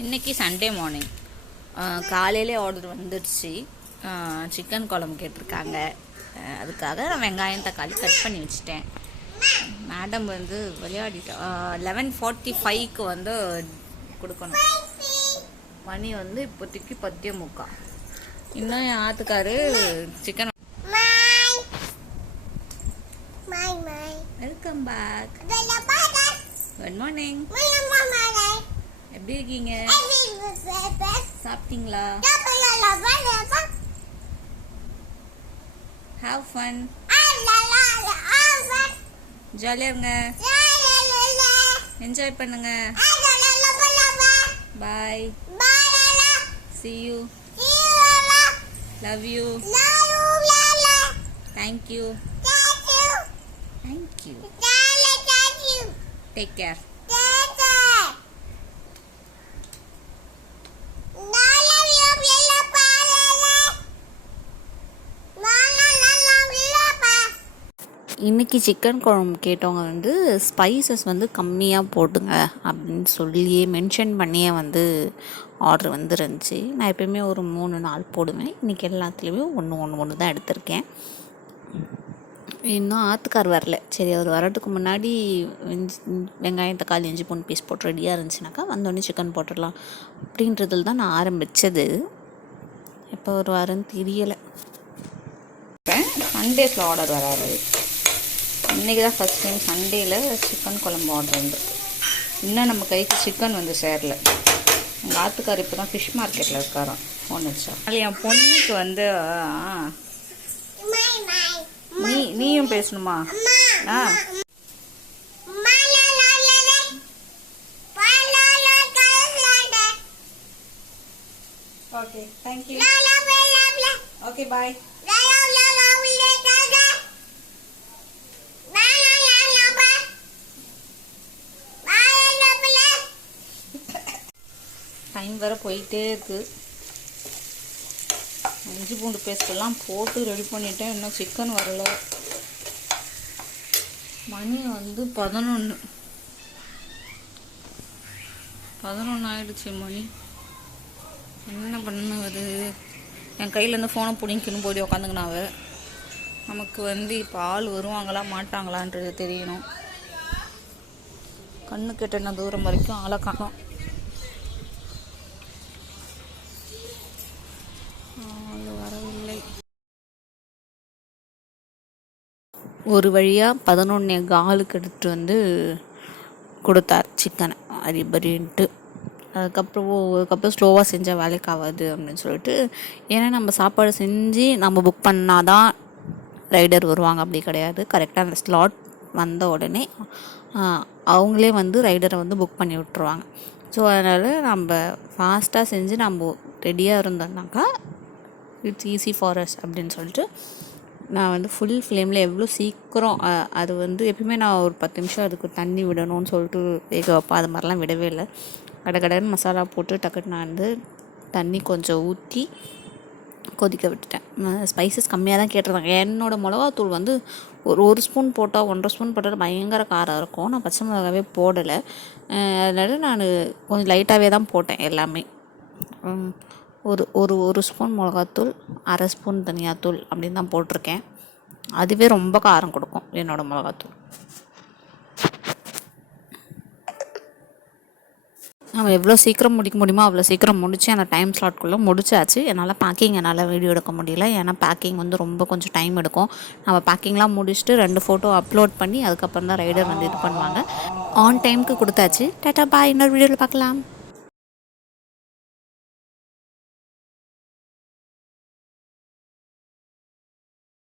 இன்னைக்கு Sunday morning காலையிலே order வந்துடுச்சு. சிக்கன் குழம்பு கேட்டிருக்காங்க. அதுக்காக நான் வெங்காயம் தக்காளி கட் பண்ணி வச்சுட்டேன். மேடம் வந்து விளையாடிட்டா லெவன் ஃபார்ட்டி ஃபைவ்க்கு வந்து கொடுக்கணும். மணி வந்து இப்போதைக்கு பத்தே முக்கா. இன்னும் என் ஆத்துக்காரு chicken. Welcome back. Good morning. எப்படி இருக்கீங்க சாப்பிட்டீங்களா ஹாவ் ஃபன் ஜாலியாக இருங்க என்ஜாய் பண்ணுங்க bye see you love you thank you thank you take care la. love you La you la la. thank you Thank you. thank you La la thank you. take care Tata. La la la la la ba la la. La la la la la ba. இன்றைக்கி chicken குழம்பு கேட்டவங்க வந்து spices வந்து கம்மியாக போட்டுங்க அப்படின்னு சொல்லியே mention பண்ணியே வந்து ஆர்டர் வந்துருந்துச்சு. நான் எப்பயுமே ஒரு மூணு நாள் போடுவேன். இன்றைக்கி எல்லாத்துலேயுமே ஒன்று ஒன்று ஒன்று தான் எடுத்திருக்கேன். இன்னும் ஆற்றுக்கார் வரல. சரி அவர் வரதுக்கு முன்னாடி வெங்காயம் தக்காளி இஞ்சி பூண்டு பீஸ் போட்டு ரெடியாக இருந்துச்சுனாக்கா வந்தோடனே சிக்கன் போட்டுடலாம் அப்படின்றதுல தான் நான் ஆரம்பித்தது எப்போ வருவாருன்னு தெரியலை. சண்டேஸில் ஆர்டர் வராது இன்றைக்கி தான் ஃபஸ்ட் டைம் சண்டேயில் சிக்கன் குழம்பு ஆர்டர் வந்திருக்கு இன்னும் நம்ம கைக்கு சிக்கன் வந்து சேரல எங்கள் ஆத்துக்கார் இப்போ தான் ஃபிஷ் மார்க்கெட்டில் இருக்காராம் ஃபோன் வச்சா அது என் பொண்ணுக்கு வந்து. நீ நீயும் பேசணுமா. ஆ la la. La la la la la. Okay thank you La la la la la. Okay bye La la la la la la la. La la la la ba. Ba la la la. Time வேறு போயிட்டே இருக்குது இஞ்சி பூண்டு பேஸ்டெல்லாம் போட்டு ready பண்ணிட்டேன். இன்னும் chicken வரல. மணி வந்து பதினொன்று பதினொன்று ஆயிடுச்சு மணி. என்ன பண்ணுவது என் கையிலேருந்து ஃபோனை பிடிங்கின்னு போய் உக்காந்துக்கினாவ நமக்கு வந்து இப்போ ஆள் வருவாங்களா மாட்டாங்களான்றது தெரியணும். கண்ணு கெட்டின தூரம் வரைக்கும் ஆளை காணும். ஒரு வழியாக பதினொன்னே காலுக்கு எடுத்துகிட்டு வந்து கொடுத்தார் சிக்கனை அரிபரின்ட்டு. அதுக்கப்புறம் அதுக்கப்புறம் ஸ்லோவாக செஞ்சால் வேலைக்கு ஆகாது அப்படின்னு சொல்லிட்டு ஏன்னா நம்ம சாப்பாடு செஞ்சு நம்ம புக் பண்ணாதான் ரைடர் வருவாங்க. அப்படி கிடையாது. கரெக்டாக அந்த ஸ்லாட் வந்த உடனே அவங்களே வந்து ரைடரை வந்து புக் பண்ணி விட்ருவாங்க ஸோ அதனால் நம்ம ஃபாஸ்ட்டாக செஞ்சு நம்ம ரெடியாக இருந்தோம்னாக்கா இட்ஸ் ஈஸி ஃபார் அஸ் அப்படின்னு சொல்லிட்டு நான் வந்து ஃபுல் ஃப்ளேமில் எவ்வளோ சீக்கிரம் அது வந்து எப்பயுமே நான் ஒரு பத்து நிமிஷம் அதுக்கு தண்ணி விடணும்னு சொல்லிட்டு வேக வைப்பேன். அது மாதிரிலாம் விடவே இல்லை. கடகடன்னு மசாலா போட்டு டக்குன்னு நான் வந்து தண்ணி கொஞ்சம் ஊற்றி கொதிக்க விட்டுட்டேன். ஸ்பைசஸ் கம்மியாக தான் கேட்டிருந்தாங்க. என்னோடய மிளகாத்தூள் வந்து ஒரு ஒரு ஸ்பூன் போட்டால் ஒன்றரை ஸ்பூன் போட்டால் பயங்கர காரம் இருக்கும். நான் பச்சை மிளகாவே போடலை. அதனால நான் கொஞ்சம் லைட்டாகவே தான் போட்டேன் எல்லாமே. ஒரு ஒரு ஒரு ஸ்பூன் மிளகாத்தூள் அரை ஸ்பூன் தனியாத்தூள் அப்படின்னு தான் போட்டிருக்கேன். அதுவே ரொம்ப காரம் கொடுக்கும் என்னோடய மிளகாத்தூள். நம்ம எவ்வளோ சீக்கிரம் முடிக்க முடியுமோ அவ்வளோ சீக்கிரம் முடிச்சு அந்த டைம் ஸ்லாட்குள்ளே முடிச்சாச்சு. என்னால் பேக்கிங் என்னால் வீடியோ எடுக்க முடியல. ஏன்னா பேக்கிங் வந்து ரொம்ப கொஞ்சம் டைம் எடுக்கும். நம்ம பேக்கிங்லாம் முடிச்சுட்டு ரெண்டு ஃபோட்டோ அப்லோட் பண்ணி அதுக்கப்புறம் தான் ரைடர் வந்து இது பண்ணுவாங்க. ஆன் டைமுக்கு கொடுத்தாச்சு. டேட்டா பாய் இன்னொரு வீடியோவில் பார்க்கலாம்.